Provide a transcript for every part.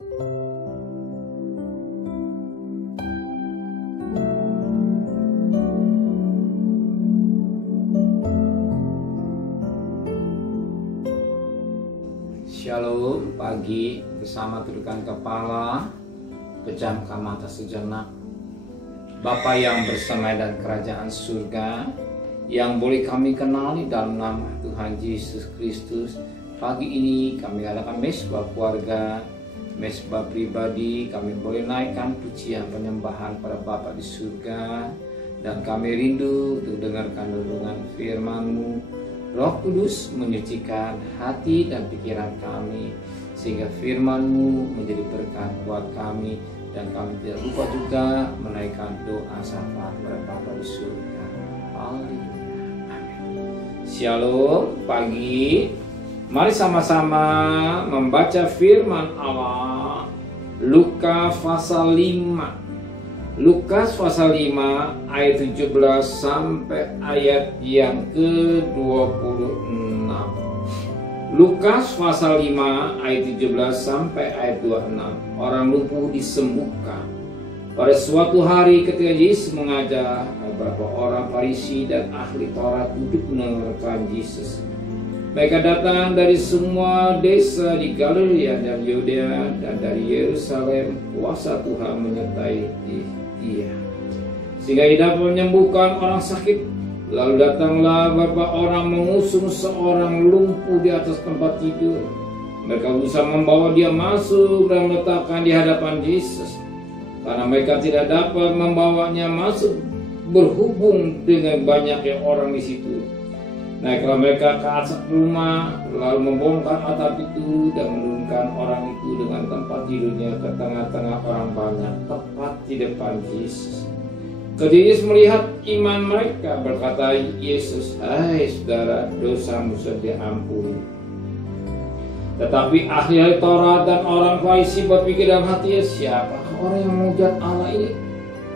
Shalom, pagi bersama tundukkan kepala, pejamkan mata sejenak. Bapa yang bersamai dan kerajaan surga, yang boleh kami kenali dalam nama Tuhan Yesus Kristus, pagi ini kami adakan mesbah keluarga, mesbah pribadi, kami boleh naikkan pujian penyembahan pada Bapa di surga, dan kami rindu untuk dengarkan renungan firman-Mu. Roh Kudus menyucikan hati dan pikiran kami, sehingga firman-Mu menjadi berkat buat kami, dan kami tidak lupa juga menaikkan doa syafaat kepada Bapa di surga. Haleluya. Amin. Shalom, pagi. Mari sama-sama membaca firman Allah. Lukas pasal 5. Lukas pasal 5 ayat 17 sampai ayat yang ke-26. Lukas pasal 5 ayat 17 sampai ayat 26. Orang lumpuh disembuhkan. Pada suatu hari ketika Yesus mengajar, beberapa orang Farisi dan ahli Taurat duduk mendengarkan Yesus. Mereka datang dari semua desa di Galilea dan Yudea dan dari Yerusalem. Kuasa Tuhan menyertai dia, sehingga ia dapat menyembuhkan orang sakit. Lalu datanglah beberapa orang mengusung seorang lumpuh di atas tempat tidur. Mereka berusaha membawa dia masuk dan meletakkan di hadapan Yesus. Karena mereka tidak dapat membawanya masuk berhubung dengan banyaknya orang di situ. Naiklah mereka ke atap rumah, lalu membongkar atap itu dan menurunkan orang itu dengan tempat tidurnya ke tengah-tengah orang banyak, tepat di depan Yesus. Ketika Yesus melihat iman mereka, berkata Yesus, "Hai saudara, dosamu sudah diampuni." Tetapi ahli Taurat dan orang Farisi berpikir dalam hatinya, siapakah orang yang menghujat Allah ini?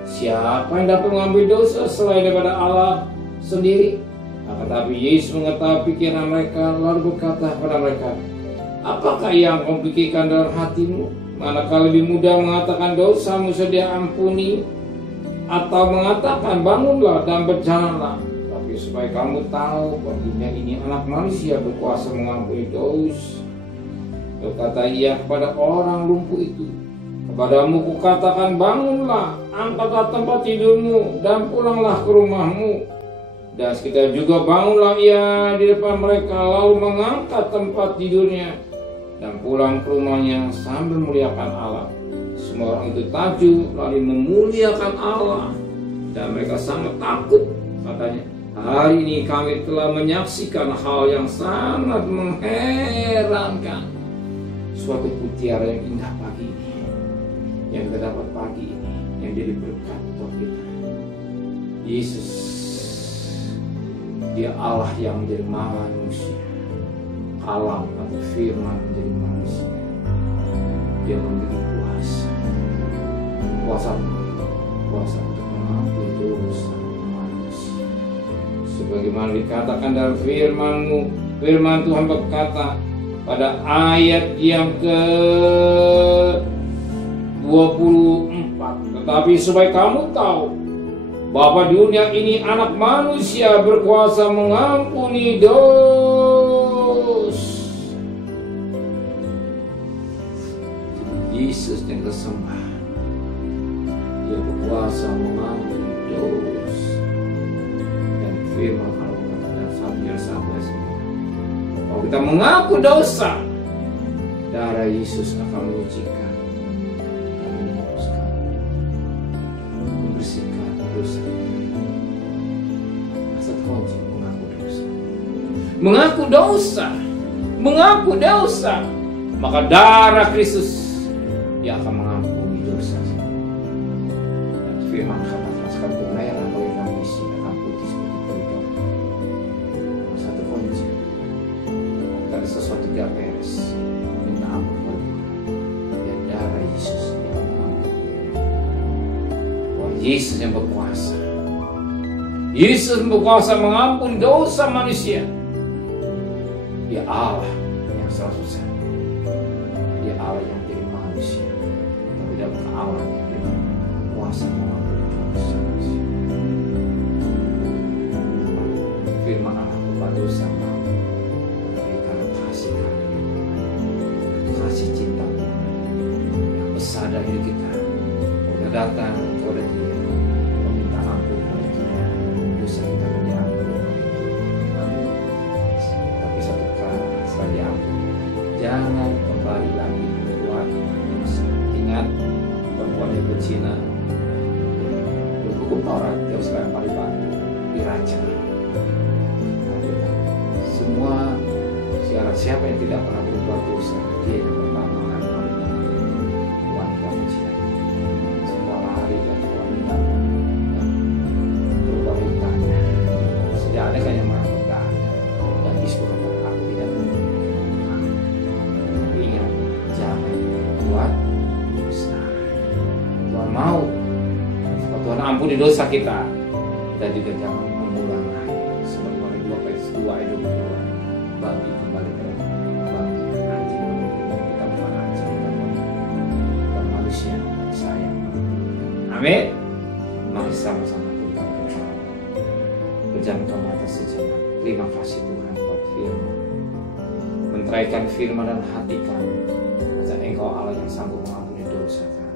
Siapa yang dapat mengambil dosa selain daripada Allah sendiri? Tetapi Yesus mengetahui pikiran mereka, lalu berkata kepada mereka, "Apakah yang kau pikirkan dalam hatimu? Manakah lebih mudah mengatakan dosamu sudah diampuni, atau mengatakan bangunlah dan berjalanlah? Tapi supaya kamu tahu bahwa ini anak manusia berkuasa mengampuni dosa." Berkata ia kepada orang lumpuh itu, "Kepadamu kukatakan, bangunlah, angkatlah tempat tidurmu dan pulanglah ke rumahmu." Dan sekitar juga bangunlah ia di depan mereka, lalu mengangkat tempat tidurnya dan pulang ke rumahnya sambil memuliakan Allah. Semua orang itu takjub lalu memuliakan Allah, dan mereka sangat takut. Katanya, "Hari ini kami telah menyaksikan hal yang sangat mengherankan." Suatu mutiara yang indah pagi ini, yang kita dapat pagi ini, yang jadi berkat buat kita. Yesus, Dia Allah yang menjadi manusia, kalam atau firman menjadi manusia. Dia memberi kuasa untuk mengampuni dosa manusia. Sebagaimana dikatakan dalam firman-Mu, firman Tuhan berkata pada ayat yang ke-24, "Tetapi supaya kamu tahu bahwa dunia ini anak manusia berkuasa mengampuni dosa." Yesus yang tersembah, Dia berkuasa mengampuni dosa. Dan firman Allah dalam 1 Yohanes 1:9, kalau kita mengaku dosa, darah Yesus akan menyucikan dan menghapuskan, membersihkan dosa. Asal kunci mengaku dosa, maka darah Kristus yang akan mengampuni dosa. Dan firman katakan sekalipun merah bagi kami isi akan putih seperti pudong. Satu kunci, ada sesuatu gak beres, minta ampun pada Tuhan. Ya darah Yesus yang mengampuni. Yesus yang berkuasa. Yesus berkuasa mengampuni dosa manusia. Dia Allah yang 100%. Dia Allah yang jadi manusia. sadar diri kita udah datang kepada Dia, meminta ampun kepada Dia, dosa kita akan diampuni. Amin. Tapi satu kali setelah diampuni, jangan kembali lagi berbuat dosa. Ingat perempuan yang berzina, hukum Taurat harus lempar di batu, dirajam. Semua siapa yang tidak pernah berbuat dosa, dia yang pertama akan wanita berzina. Semua lari dan wanita berubah wanitanya. Sudah ada kan yang melakukan dan disuruh aku tidak berbuat. Ingat, jangan berbuat dosa. Tuhan mau Tuhan ampuni dosa kita, dan juga jangan mengulang lagi. Sebagaimana 2 Petrus 2 ayat 22, bagi kembali ke bagi anjing, kita bukan anjing, bukan manusia, sayang. Amin. Mari sama-sama kita berdoa. Pejamkan mata sejenak. Terima kasih Tuhan buat firman. Menteraikan firman dan hati kami, agar Engkau Allah yang sanggup mengampuni dosa kami.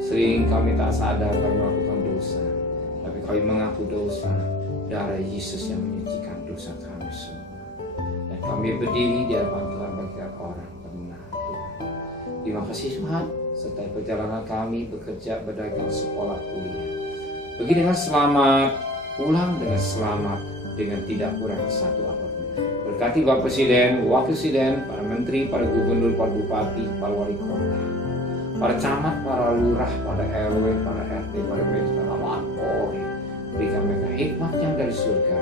Sering kami tak sadar kami melakukan dosa, tapi kami mengaku dosa. Darah Yesus yang menyucikan dosa kami semua. Dan kami berdiri di hadapan Tuhan bagikan orang benar Tuhan. Terima kasih Tuhan, sertai perjalanan kami bekerja, berdagang, sekolah, kuliah. Pergi dengan selamat, pulang dengan selamat, dengan tidak kurang satu apapun. Berkati Bapak Presiden, Wakil Presiden, para Menteri, para Gubernur, para Bupati, para Wali Kota, para camat, para lurah, para RW, para RT, para PJ, para Wakil. Berikan mereka hikmat yang dari surga,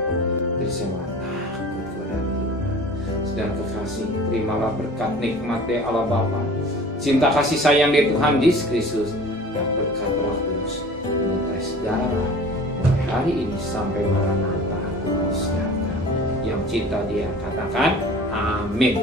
dari semua takut kepada Tuhan. Sedang kekasih, terimalah berkat nikmat dari Allah Bapa, cinta kasih sayang dari Tuhan Yesus Kristus, dan berkat Roh Kudus menyertai saudara mulai hari ini sampai Maranatha Tuhan datang. Yang cinta Dia katakan amin.